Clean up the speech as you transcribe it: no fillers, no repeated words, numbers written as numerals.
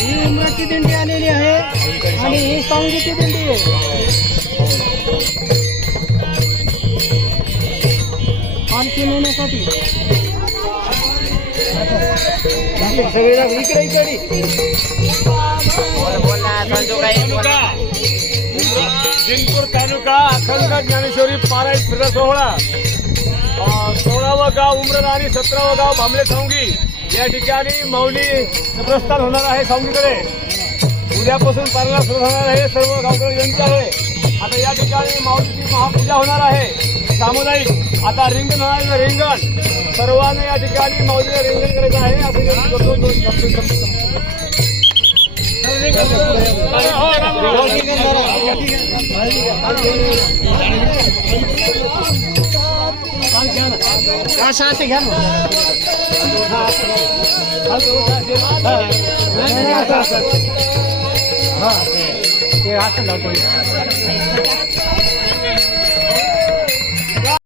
ही उमराची दिंडी आलेली आहे आणि ही सांगीची दिंडी आहे. पालखी नेण्यासाठी सगळे इकडे इकडे जिंतूर तालुका अखंड ज्ञानेश्वरी पारायण फिरत सोहळा 16वं गाव उमरद आणि 17वं गाव भांबले सावंगी या ठिकाणी माऊली प्रस्थान होणार आहे सावंगीकडे. उद्यापासून पारायण सुरू होणार आहे. सर्व गावकरी जनता आहे. आता या ठिकाणी माऊलीची महापूजा होणार आहे सामुदायिक. आता रिंगण होणार आहे. रिंगण सर्वांनी या ठिकाणी माऊलीला रिंगण करायचं आहे असं शांती घ्या ते